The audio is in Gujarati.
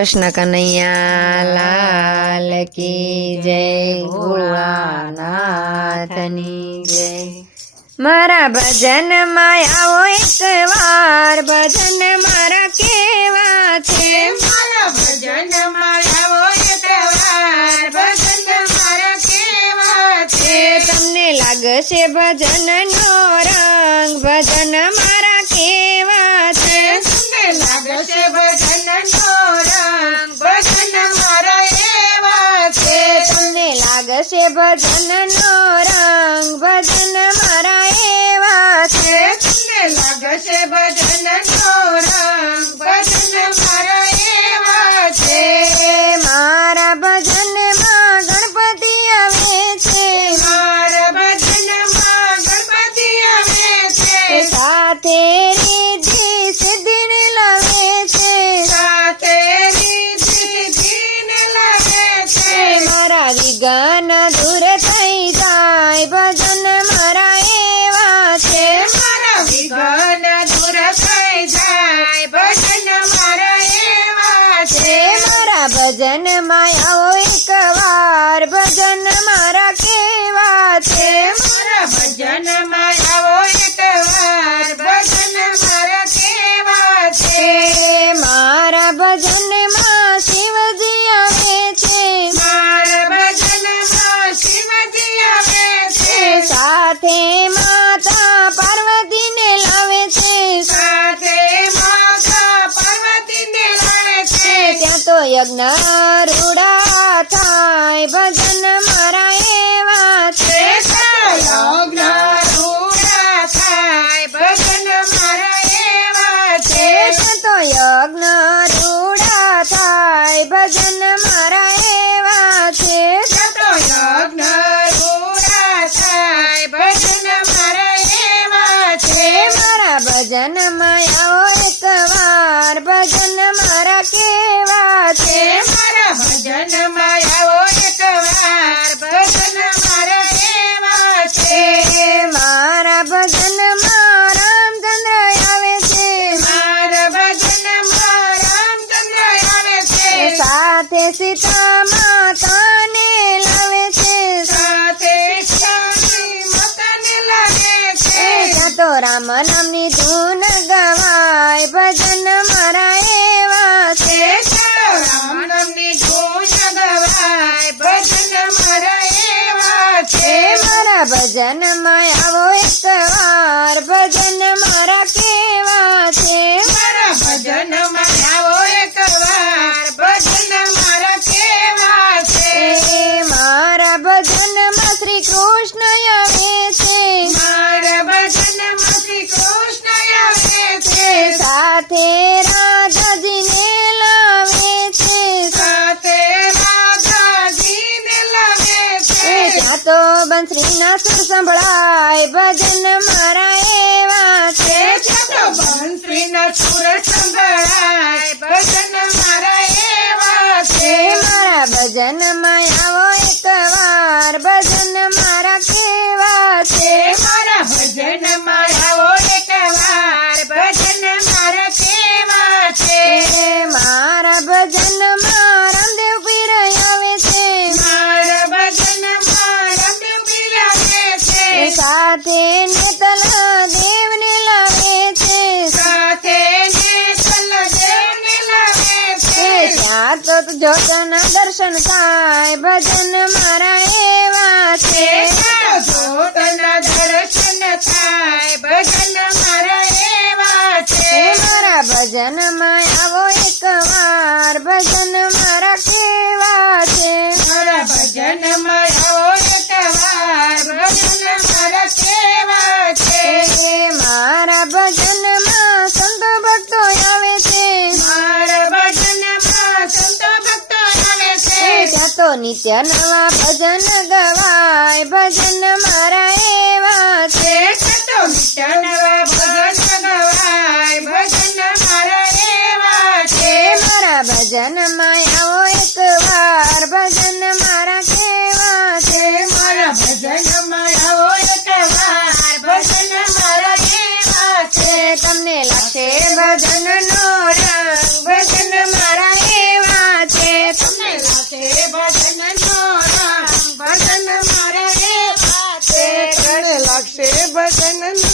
કૃષ્ણ કનૈયા લાલ કી જય ભોળાનાથની જય. મારા ભજનમાં આવો એક વાર ભજન મારા કેવા છે? મારા ભજન મારા વાર ભજન મારા કેવા છે? તમને લાગશે ભજનનો રંગ ભજન લાગશે ભજન મારા કેવા છે? મારા ભજન આવો એક વાર. ભજન મારા કેવા છે? મારા ભજનમાં શિવજી આવે છે. મારા ભજનમાં શિવજી આવે છે. સાથે માતા પાર્વતીને લાવે છે. સાથે માતા પાર્વતીને લાવે છે. ત્યાં તો યજ્ઞ સીતા માતાને લાવે છે. સાથે સ્વામી માતાને લાગે છે. ત્યાં તો રામ નામની ધૂન ગવાય. ભજન મારા એવા છે. ધૂન ગવાય. ભજન મારા એવા છે. મારા ભજન આવો સાથે રાધાજીને લાવે છે. સાથે રાધાજીને એ છે. ત્યાં તો બંસરીના સુર સંભળાય ભજન મારા એવા છે. તો બંસરીના સુર ત્યાં તો દર્શન થાય ભજન મારા એવા છે. જોતના નિત્ય નવા ભજન ગવાય ભજન મારા એવા છે. તો નવા ભજન ગવાય ભજન મારા એવા છે. મારા ભજનમાં આવો એક વાર ભજન મારા કેવા છે. મારા ભજન આવો એક વાર ભજન મારા કેવા છે. તમને લાગશે ભજન મારા ભજન નો રંગ ભજન